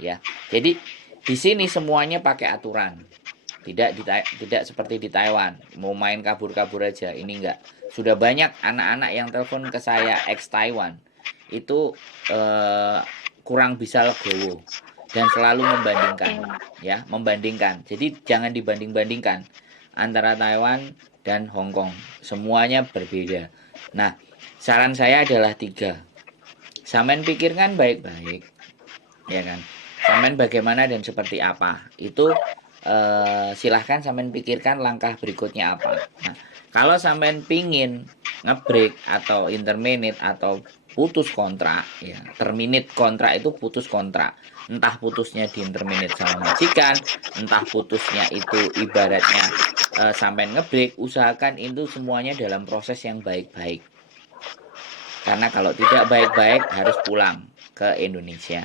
ya. Jadi di sini semuanya pakai aturan. Tidak seperti di Taiwan, mau main kabur-kabur aja. Ini enggak. Sudah banyak anak-anak yang telepon ke saya ex Taiwan. Itu kurang bisa legowo dan selalu membandingkan, ya, membandingkan. Jadi jangan dibanding-bandingkan antara Taiwan dan Hong Kong. Semuanya berbeda. Nah, saran saya adalah tiga. Samen pikirkan baik-baik, ya kan? Samen bagaimana dan seperti apa? Itu silahkan samen pikirkan langkah berikutnya apa. Nah, kalau samen pingin ngebreak atau interminate atau putus kontrak, ya, terminate kontrak itu putus kontrak. Entah putusnya di interminate sama majikan, entah putusnya itu ibaratnya sampai ngebreak, usahakan itu semuanya dalam proses yang baik-baik. Karena kalau tidak baik-baik harus pulang ke Indonesia.